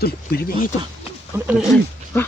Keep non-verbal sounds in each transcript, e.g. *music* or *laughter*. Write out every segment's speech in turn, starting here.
Pwede ba ito? Ano, ano, ano? Ha?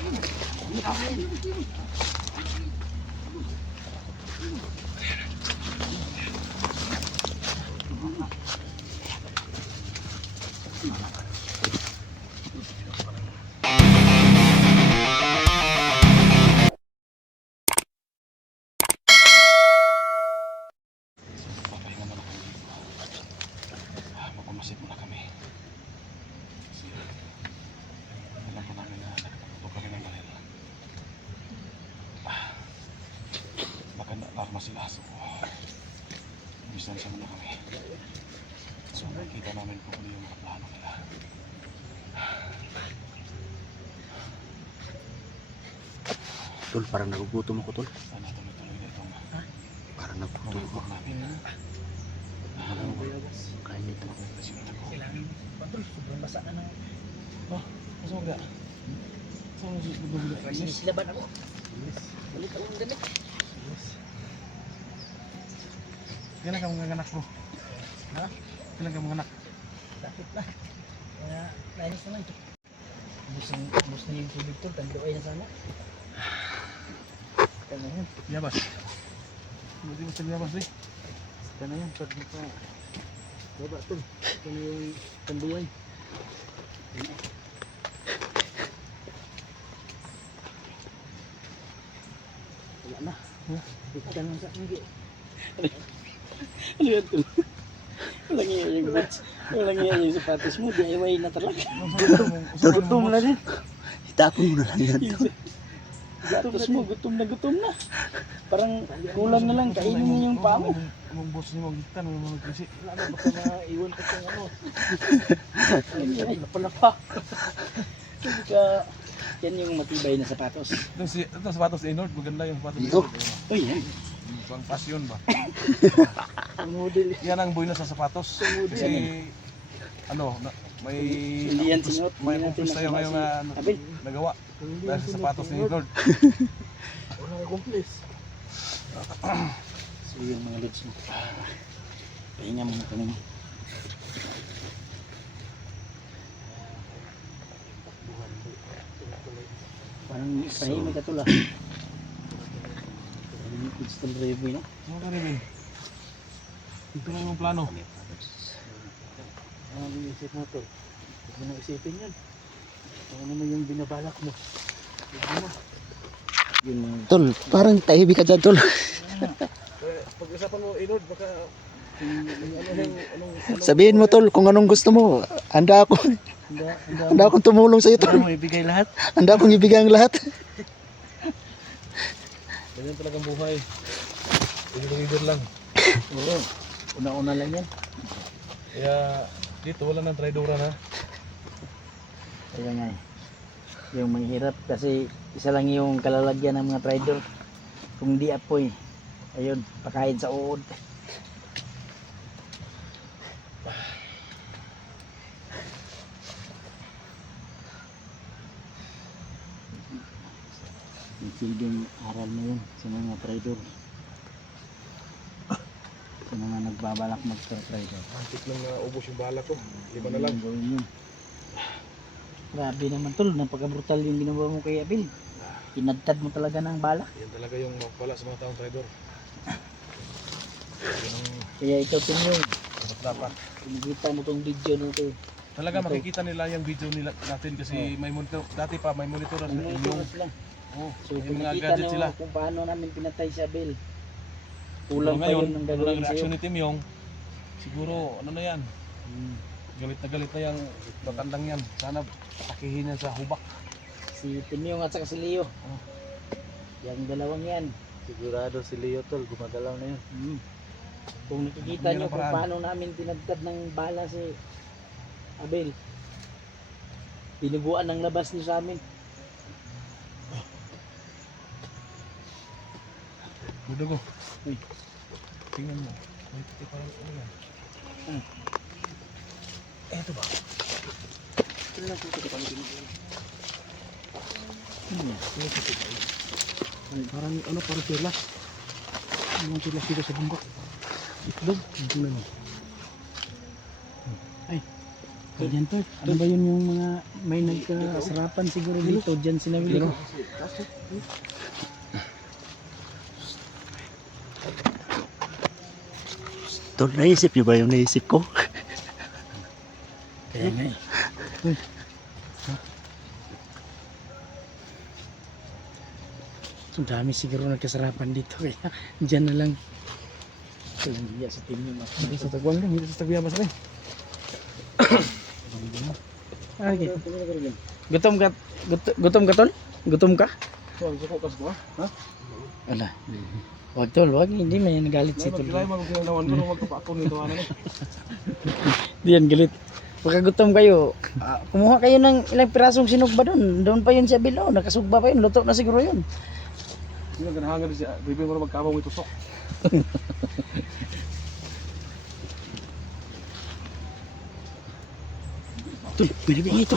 Distansya muna kami. So, nakikita namin kung ano yung mga plano nila. Tol, parang nagugutom ako, Tol. Sana tuloy-tuloy na itong Parang nagugutom ako. namin. Ano ko? Kain ito. Simulan ko. Kailangan patrol, sobrang basa na ng Masa magda? Saan mo gugulo? sinisilaban ako. Balik akong damit. Kailan ka mga anak bro? Ha? Kailan ka mga anak? Lapit na. Kaya nainis naman ito. Ubus na, na yung tubig tol, tanduay na sana. Kaya na yun. Yabas. Hindi mo sa yabas eh. Kaya na yun, pag naka baba. Kaya na yung tanduay. Wala na. Sa hindi. Walang iya yung boots. Walang iya yung sapatos mo. DIY na talaga. Tututom na din. Itapon mo na lang yan. Sapatos mo, gutom na gutom na. Parang kulang na lang. Kainin mo yung paa mo. Among boss niyo magitan mo mga kasi. Wala na, baka maiwan ko itong ano. Ay, napalapa. Hindi ka... Yan yung matibay na sapatos. Ito si ito sapatos Inord, maganda yung sapatos. Uy, yan. Pang fashion ba? *laughs* Ang model. Yan ang buhay na sa sapatos. Kasi ano, na, may Hindi yan sinuot. may kumpis tayo ano, Abel. nagawa dahil sa sapatos ni Lord. *laughs* Wala na kumplis. So yung mga lods mo. Pahinga muna kami. Parang tahimik ka tula. Still review no? Ano ka rin eh? Ito lang yung plano. Ang iisip mo to. Huwag mo na isipin yun. Ano naman yung binabalak mo. Yun mga Tol, parang tahimik ka dyan, Tol. Eh, Pag-usapan mo Inord, baka ano Sabihin mo, Tol, kung anong gusto mo. Handa ako. Handa, handa Handa akong tumulong sa'yo, Handa Tol. mo ibigay lahat. Handa akong ibigay ang lahat. Ganyan talagang buhay. Leader lang. *coughs* Oo. Una-una lang yan. Kaya dito wala nang traidora na. Kaya nga eh. Yung mahirap kasi isa lang yung kalalagyan ng mga trader. Kung di apoy, ayun, pakain sa uod. Silbing aral na yun sa mga trader. Sa mga nagbabalak mag-trader. Antik lang na ubos yung bala ko. Lima na lang. Gawin yun. Grabe naman tol, napaka-brutal yung ginawa mo kay Abil. Kinadtad mo talaga ng bala. Yan talaga yung mapala sa mga taong ang Kaya ikaw tingin, dapat nakita mo tong video na to. Talaga Ito. makikita nila yung video nila natin kasi may monitor dati pa may monitor na Yung. Oh, So may kung mga nakita gadget nyo sila. kung paano namin pinatay si Abel. Kulang pa ngayon, yun ng ano gagawin ang sa'yo. reaction ni Tim Yong, siguro ano na yan, Hmm. galit na galit na yung matandang yan. Sana pakihin yan sa hubak. Si Timyong at saka si Leo. Oh. Yung dalawang yan. Sigurado si Leo tol, gumagalaw na yun. Hmm. Kung nakikita nyo ang kung paraan. paano namin tinagtad ng bala si Abel. Pinuguan ng labas niyo sa amin. Ko. Uy. Tingnan mo. May puti parang ano yan. Hmm. Eto ba? Ano na puto ka Ano yan? Ay, parang ano, parang sirlas. Ano sirlas dito sa bundok? Itlog? Tingnan mo. Ganyan to. Ano ba yun yung mga may nagkasarapan siguro dito dyan sinabili ko. Tol, naisip niyo ba yung naisip ko? Kaya nga eh. Ang dami siguro nagkasarapan dito *laughs* kaya dyan na lang. Ito lang hiya sa team niyo. Hindi sa tagwang lang, hindi sa tagwang masakay. Ah, okay. Gutom ka, gut- gutom ka tol? Gutom ka? Ko ha? Ala. Wag tol, wag hindi may nagalit si tol. Magkilay mo kung nawan ko nung magkapakon nito ano *laughs* no. Di yan galit. Pagka gutom kayo, ah, kumuha kayo ng ilang pirasong sinugba doon. Doon pa yun sa bilo, nakasugba pa yun. Luto na siguro yun. Sino ganahangan siya, bibi mo na magkabaw ito sok. Tol, binibigay ito.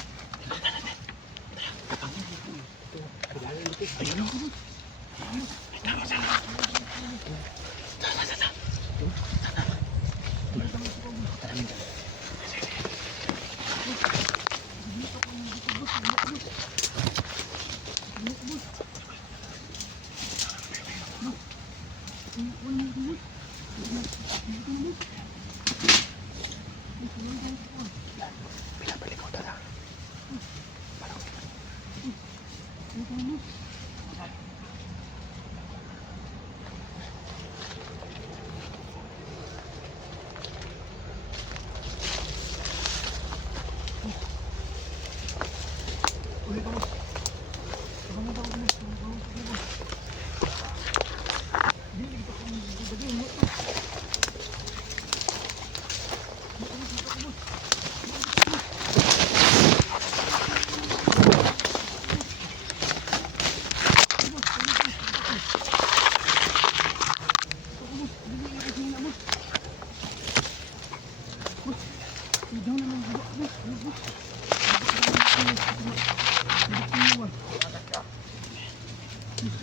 Kutsap,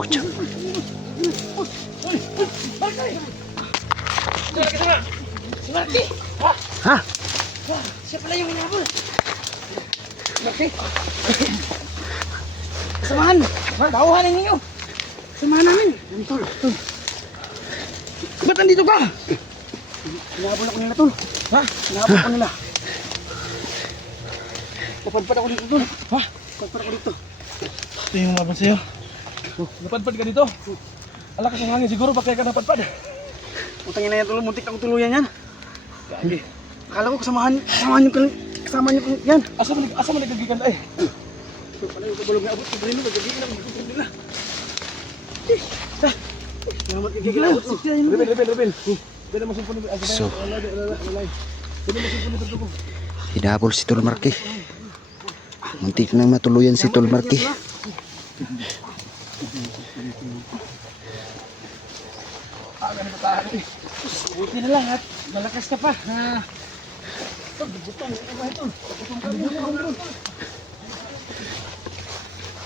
kutsap. Ha? Siya pala yung hinabol. Bakit? Samahan! Tauhan ninyo! Samahan namin! Ba't nandito ka? Hinabol ako nila, tol. Ha? Hinabol ako nila. Napadpad ako dito, tol. Ha? Napadpad ako dito. Ito yung laban sa'yo. Napadpad ka dito. Alakas ang hangin, siguro bakit ka napadpad. Utangin na yan, tol. Muntik akong tuluyan yan. Gagi. Akala ko kasamahan, kasamahan yung kal- kasama niyo yan. Asa man asa man nagagigan ay. So, pala yung kabulog na abot ko rin, magagigil lang, magagigil nila. Salamat kay Gigil. Rebel, rebel, rebel. Ni So. Hinabol si Tol Marky. Muntik nang matuluyan si Tol Marky. Buti na lang at malakas ka pa.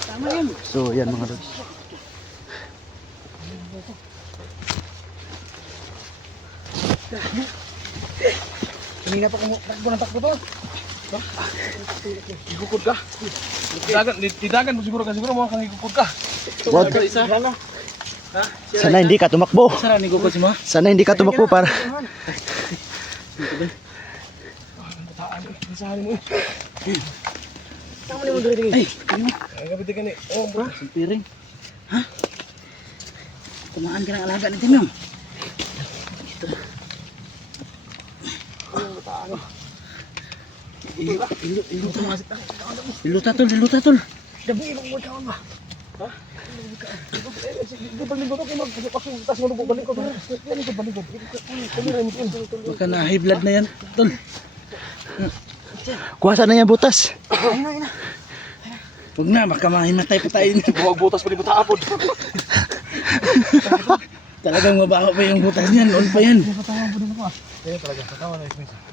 Tama yun. So, yan mga lods. Kanina pa kung takbo ng takbo to. Igukod ka. Dagan, tidagan mo siguro ka siguro mo kang igukod ka. Wag. Isa. Sana. Sana hindi ka tumakbo. Sara ni Gugod si Ma. Sana hindi ka tumakbo para mo. Tama ni mo ano? Ay gabi ka ni. Oh, bro. Piring. Ha? Tumaan ka ng alaga ni Timyong. Ito. Iluta tol, iluta tol. Baka na high blood na yan, tol. Kuha na yan butas. Huwag na, baka mahimatay pa tayo. Buwag butas pa rin matapod. Talagang mabaho pa yung butas niyan, noon pa yan. Kaya talaga, tatawa na yung